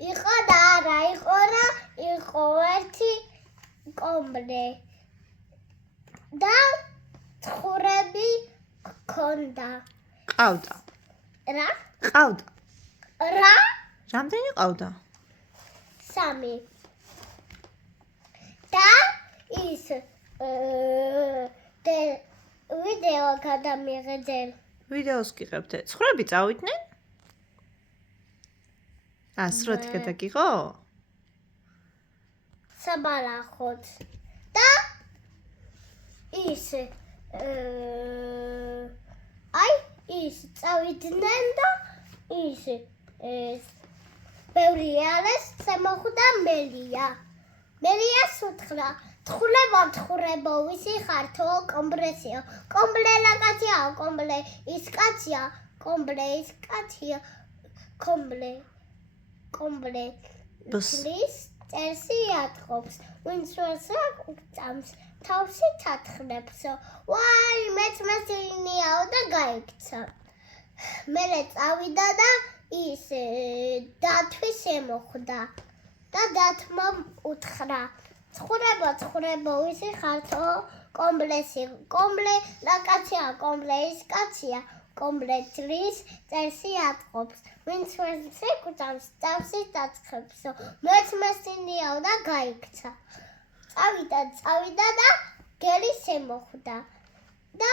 იყო და არა იყო რა იყო ერთი კომბლე და ცხვრები გქონდა ყავდა რა რა რამდენი ყავდა 3 და ის ვიდეო გადამიღე ვიდეოს გიყებთ ცხვრები წავიდნენ სროთი გადაგიღო საბალახოთ და ის ის წავიდნენ და ის ბევრი ალეს შემოხვდა მელიას უთხრა თხურებო ვისი ხართო კომბრესიო კომბლე ლაკაცია კომბლე ის კაცია კომბლე ის წერსი ატყობს ვინც წამს თავსი თათხნებსო ვაი მეც მასინიაო და გაიქცა მერე წავიდა და ის დათვი შემოხვდა და დათმა უთხრა ცხურებო ვისი ხართო კომბლე ლაკაცია კომბლე ის კაცია კომბლე წერს წერსი ატყობს ვინც წამს თავსი თათხნებსო მეც მასინიაო და გაიქცა წავიდა და გელი შემოხვდა და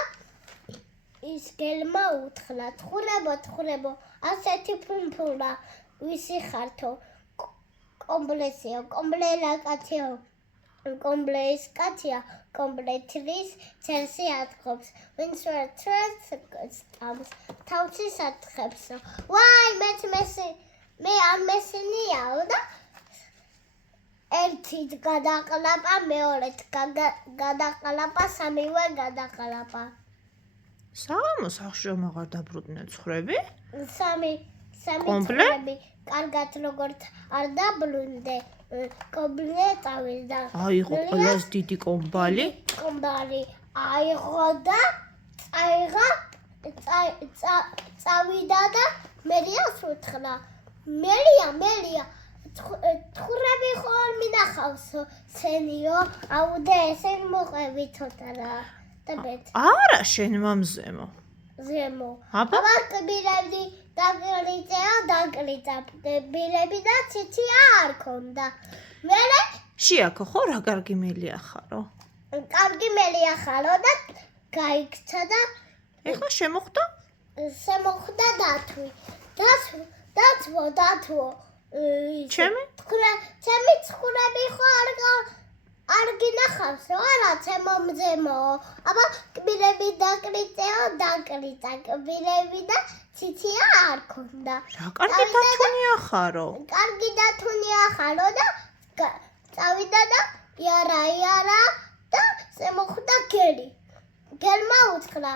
ის გელმა უთხრა თხურებო ასეთი ფუნფუნა ვისი ხართო კომბლესიო კომბლე ლაკაცია კომბლე ის კაცია კომბლე წერს წერსი ატყობს ვინც წამს თავსი თათხნებსო ვაი მე არ მესინიაო და ერთით გადაყლაპა მეორეთ გადაყლაპა სამივე გადაყლაპა საღამოს სახლში რომ აღარ დაბრუნდნენ ცხვრები სამი ცხვრები კარგად როგორც არ დაბრუნდე კომბლე წავიდა აიღო ყველას დიდი კომბალი აიღო და წავიდა და მელიას უთხრა მელია თხურები ხარ მინახავსო სენიო აუდე ესენ მოყევი ცოტა რა და ბეთ არა შენ მამზემო ზემო აბა კბილები დაგლიწა კბილები და ციცია არ ქონდა მერე შეაქო ხო რა კარგი მელია ხარო კარგი მელია ხარო და გაიქცა და ეხლა შემოხვდა დათვო ჩემი ცხვრები ხარ არ გინახავსო არა ცემომზემო აბა კბილები დაგლიწა კბილები და ციცია არ ქონდა რა კარგი დათუნია ხარო კარგი დათუნია ხარო და წავიდა და იარა და შემოხვდა გელი გელმა უთხრა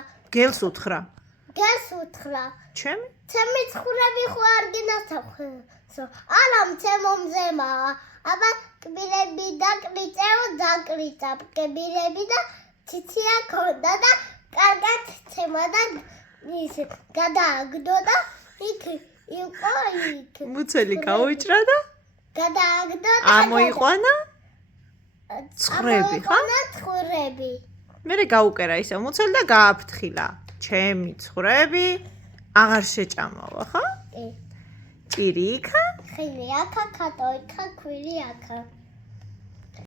გელს უთხრა ჩემი ცხვრები ხარ გინახავსო არა ცემომზემა აბა კბილები დაგლიწა კბილები და ციცია ქონდა და კარგად ცემა და ის გადააგდო და იქ მუცელი გაუჭრა და გადააგდო და ამოიყვანა ცხვრები ხა ცხვრები მერე გაუკერა ისე მუცელი და გააფრთხილა ჩემი ცხვრები აღარ შეჭამავა ხა ჭირი იქა ხილი აქა ქატო იქა ქვილი აქა